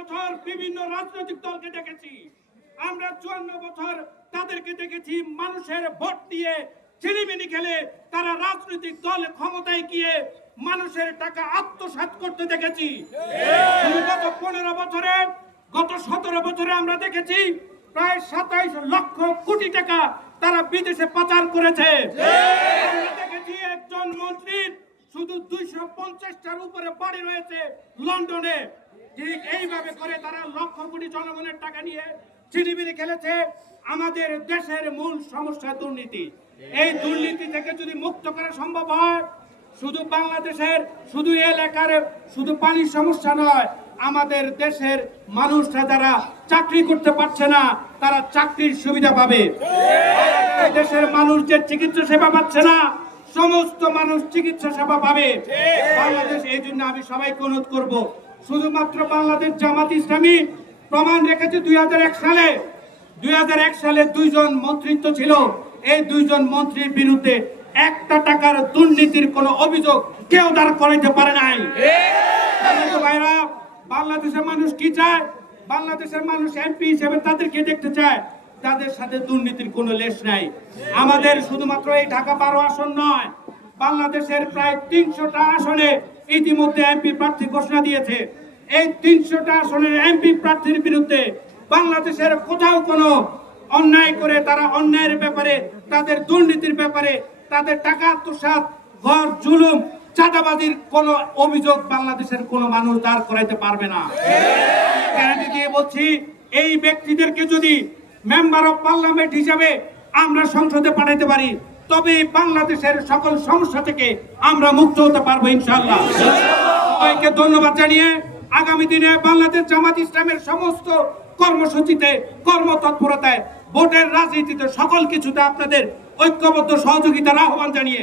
বছর বিভিন্ন রাজনৈতিক দলকে দেখেছি, আমরা 54 বছর তাদেরকে দেখেছি মানুষের ভোট দিয়ে ছিনিমিনি খেলে তারা রাজনৈতিক দল ক্ষমতায় গিয়ে মানুষের টাকা আত্মসাৎ করতে দেখেছি। গত 15 বছরে, গত 17 বছরে আমরা দেখেছি প্রায় 27 লক্ষ কোটি টাকা তারা বিদেশে পাচার করেছে। আমরা দেখেছি একজন মন্ত্রীর শুধু 250টার উপরে বাড়ি রয়েছে লন্ডনে। ঠিক এইভাবে করে তারা লক্ষ কোটি জনগণের টাকা নিয়ে ছিনিমিনি খেলেছে। আমাদের দেশের মূল সমস্যা দুর্নীতি। এই দুর্নীতি থেকে যদি মুক্ত করা সম্ভব হয়, শুধু বাংলাদেশের শুধু এলাকার শুধু পানির সমস্যা নয়, আমাদের দেশের মানুষরা যারা চাকরি করতে পারছে না তারা চাকরির সুবিধা পাবে। দেশের মানুষ যে চিকিৎসা সেবা পাচ্ছে না, সমস্ত মানুষ চিকিৎসা সেবা পাবে। বাংলাদেশ, এই জন্য আমি সবাইকে অনুরোধ করব, শুধুমাত্র বাংলাদেশ জামাত ইসলামী প্রমাণ রেখেছে 2001 সালে 2জন মন্ত্রিত্ব ছিল। এই 2জন মন্ত্রীর বিরুদ্ধে একটা টাকার দুর্নীতির কোনো অভিযোগ কেউ দাঁড় করাইতে পারে নাই। ভাইরা, বাংলাদেশের মানুষ কি চায়? বাংলাদেশের মানুষ এমপি হিসেবে তাদেরকে দেখতে চায় তাদের সাথে দুর্নীতির কোনো লেশ নাই। আমাদের শুধুমাত্র এই ঢাকা 12 আসন নয়, বাংলাদেশের প্রায় 300টা আসনে ইতিমধ্যে এমপি প্রার্থী ঘোষণা দিয়েছে। এই 300টা আসনের এমপি প্রার্থীর বিরুদ্ধে বাংলাদেশের কোথাও কোনো অন্যায় করে তারা অন্যায়ের ব্যাপারে, তাদের দুর্নীতির ব্যাপারে, তাদের টাকা আত্মসাৎ, ঘর জুলুম, চাঁদাবাজির কোনো অভিযোগ বাংলাদেশের কোনো মানুষ দাঁড় করাইতে পারবে না। গ্যারান্টি দিয়ে বলছি, এই ব্যক্তিদেরকে যদি মেম্বার অফ পার্লামেন্ট হিসাবে আমরা সংসদে পাঠাইতে পারি, তবে বাংলাদেশের সকল সমস্যা থেকে আমরা মুক্ত হতে পারবো ইনশাআল্লাহ। সবাইকে ধন্যবাদ জানিয়ে আগামী দিনে বাংলাদেশ জামাত ইসলামের সমস্ত কর্মসূচিতে, কর্মতৎপরতায়, ভোটের রাজনীতিতে সকল কিছুতে আপনাদের ঐক্যবদ্ধ সহযোগিতার আহ্বান জানিয়ে